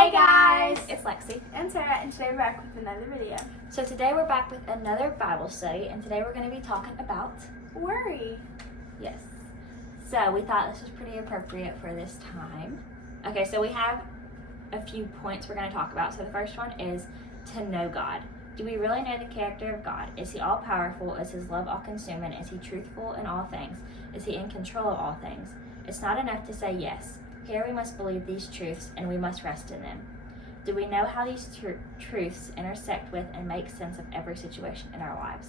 Hey guys! It's Lexi. And Sarah, and today we're back with another video. So today we're back with another Bible study, and today we're going to be talking about worry. Yes. So we thought this was pretty appropriate for this time. Okay, so we have a few points we're going to talk about. So the first one is to know God. Do we really know the character of God? Is he all-powerful? Is his love all-consuming? Is he truthful in all things? Is he in control of all things? It's not enough to say yes. Here we must believe these truths, and we must rest in them. Do we know how these truths intersect with and make sense of every situation in our lives?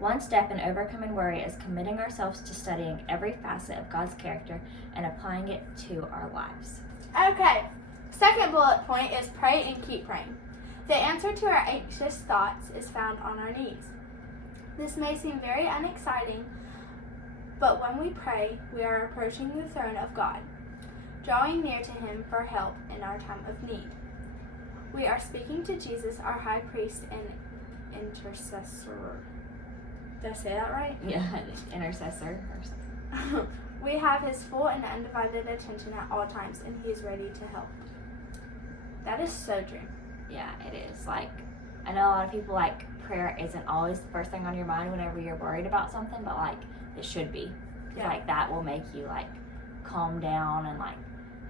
One step in overcoming worry is committing ourselves to studying every facet of God's character and applying it to our lives. Okay, second bullet point is pray and keep praying. The answer to our anxious thoughts is found on our knees. This may seem very unexciting, but when we pray, we are approaching the throne of God, drawing near to him for help in our time of need. We are speaking to Jesus, our high priest and intercessor. Did I say that right? Yeah, intercessor or something. We have his full and undivided attention at all times, and he is ready to help. That is so true. Yeah, it is. Like, I know a lot of people, like, prayer isn't always the first thing on your mind whenever you're worried about something, but, like, it should be. Yeah. Like, that will make you, like, calm down and, like,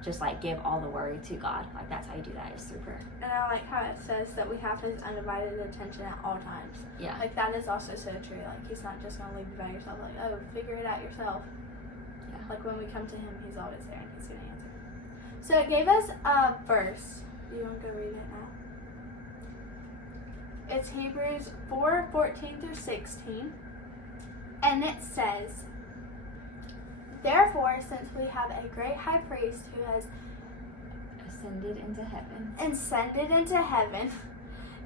just, like, give all the worry to God. Like, that's how you do that, is through prayer. And I like how it says that we have his undivided attention at all times. Yeah. Like, that is also so true. Like, he's not just going to leave you by yourself. Like, oh, figure it out yourself. Yeah. Like, when we come to him, he's always there and he's going to answer. So it gave us a verse. Do you want to go read it now? It's Hebrews 4:14 through 16. And it says, "Therefore, since we have a great high priest who has Ascended into heaven,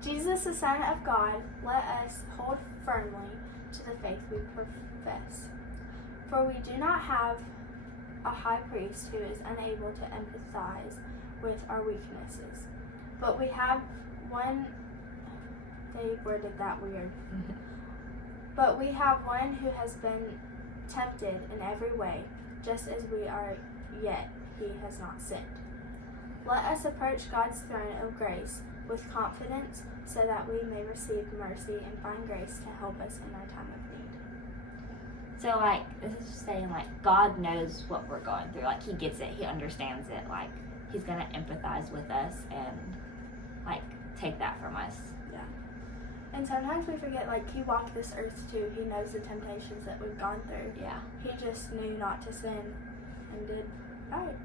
Jesus, the Son of God, let us hold firmly to the faith we profess. For we do not have a high priest who is unable to empathize with our weaknesses, but we have one." They worded that weird. "But we have one who has been tempted in every way, just as we are, yet he has not sinned. Let us approach God's throne of grace with confidence, so that we may receive mercy and find grace to help us in our time of need." So, like, this is just saying, like, God knows what we're going through. Like, he gets it. He understands it. Like, he's going to empathize with us and, like, take that from us. Yeah. And sometimes we forget, like, he walked this earth too. He knows the temptations that we've gone through. Yeah. He just knew not to sin and did right.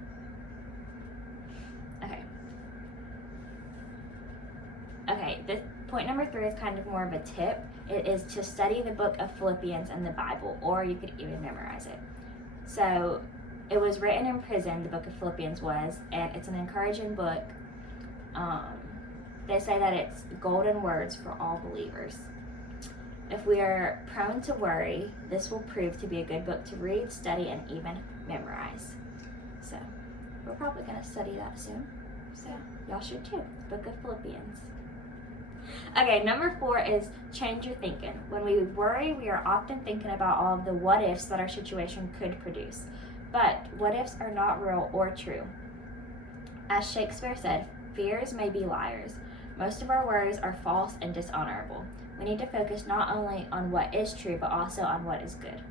Okay, this point number 3 is kind of more of a tip. It is to study the book of Philippians in the Bible, or you could even memorize it. So, it was written in prison, the book of Philippians was, and it's an encouraging book. They say that it's golden words for all believers. If we are prone to worry, this will prove to be a good book to read, study, and even memorize. So, we're probably going to study that soon. So, y'all should too. Book of Philippians. Okay, number 4 is change your thinking. When we worry, we are often thinking about all of the what ifs that our situation could produce. But what ifs are not real or true. As Shakespeare said, fears may be liars. Most of our worries are false and dishonorable. We need to focus not only on what is true, but also on what is good.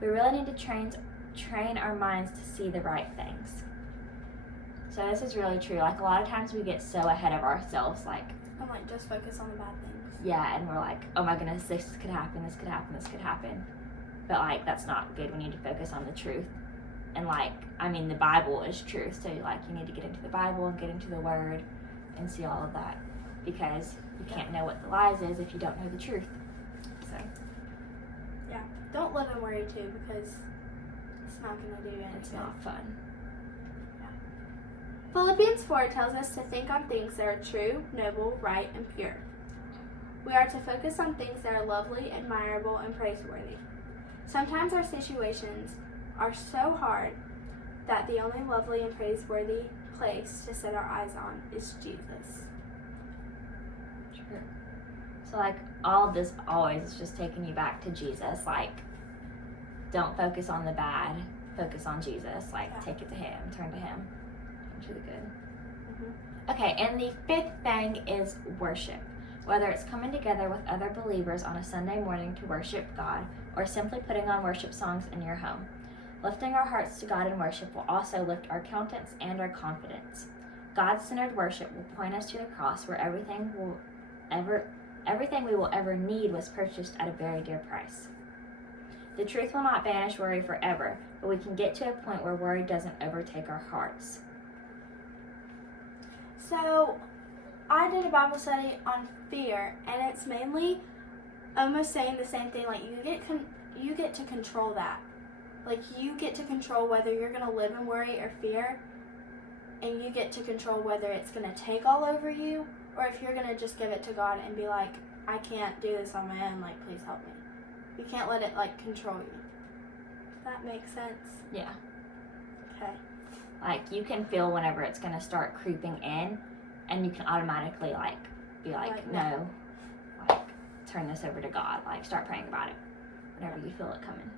We really need to train our minds to see the right things. So this is really true. Like, a lot of times we get so ahead of ourselves, like, I'm like, just focus on the bad things. yeah, and we're like, oh my goodness, this could happen, this could happen, this could happen. But, like, that's not good. We need to focus on the truth. And, like, I mean, the Bible is truth. So, like, you need to get into the Bible and get into the Word and see all of that. Because you can't know what the lies is if you don't know the truth. So, Yeah. Don't live in worry too, because it's not going to do anything. it's not fun. Philippians 4 tells us to think on things that are true, noble, right, and pure. We are to focus on things that are lovely, admirable, and praiseworthy. Sometimes our situations are so hard that the only lovely and praiseworthy place to set our eyes on is Jesus. True. So, like, all of this always is just taking you back to Jesus. Like, don't focus on the bad, focus on Jesus. Like, take it to him, turn to him, turn to the good. Okay, and the fifth thing is worship. Whether it's coming together with other believers on a Sunday morning to worship God, or simply putting on worship songs in your home. Lifting our hearts to God in worship will also lift our countenance and our confidence. God-centered worship will point us to the cross where everything we will ever need was purchased at a very dear price. The truth will not banish worry forever, but we can get to a point where worry doesn't overtake our hearts. So, I did a Bible study on fear, and it's mainly almost saying the same thing. Like, you get to control that. Like, you get to control whether you're going to live in worry or fear, and you get to control whether it's going to take all over you, or if you're going to just give it to God and be like, I can't do this on my own, like, please help me. You can't let it, like, control you. Does that make sense? Yeah. Okay. Like, you can feel whenever it's going to start creeping in, and you can automatically, like, be like, no. Like, turn this over to God. Like, start praying about it whenever you feel it coming.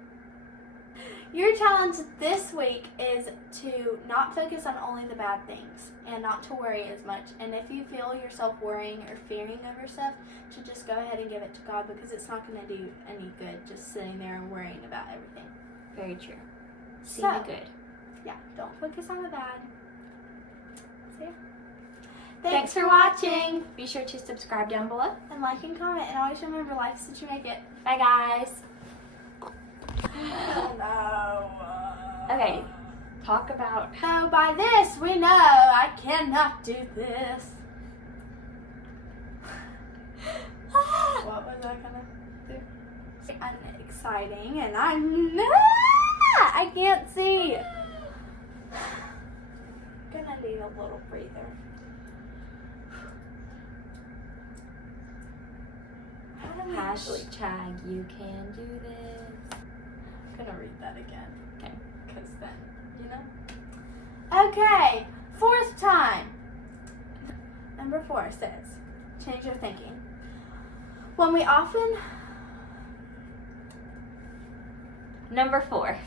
Your challenge this week is to not focus on only the bad things and not to worry as much. And if you feel yourself worrying or fearing over stuff, to just go ahead and give it to God, because it's not going to do any good just sitting there and worrying about everything. Very true. See the good. Yeah, don't focus on the bad. See ya. Thanks for watching. Be sure to subscribe down below. And like and comment. And always remember, life's that you make it. Bye, guys. Oh, no. Okay, talk about... So by this, we know I cannot do this. What was I gonna do? Exciting, and I can't see. Gonna need a little breather. Hashtag you can do this. I'm gonna read that again. Okay. Because then, you know? Okay, fourth time. Number 4 says, change your thinking. Number 4.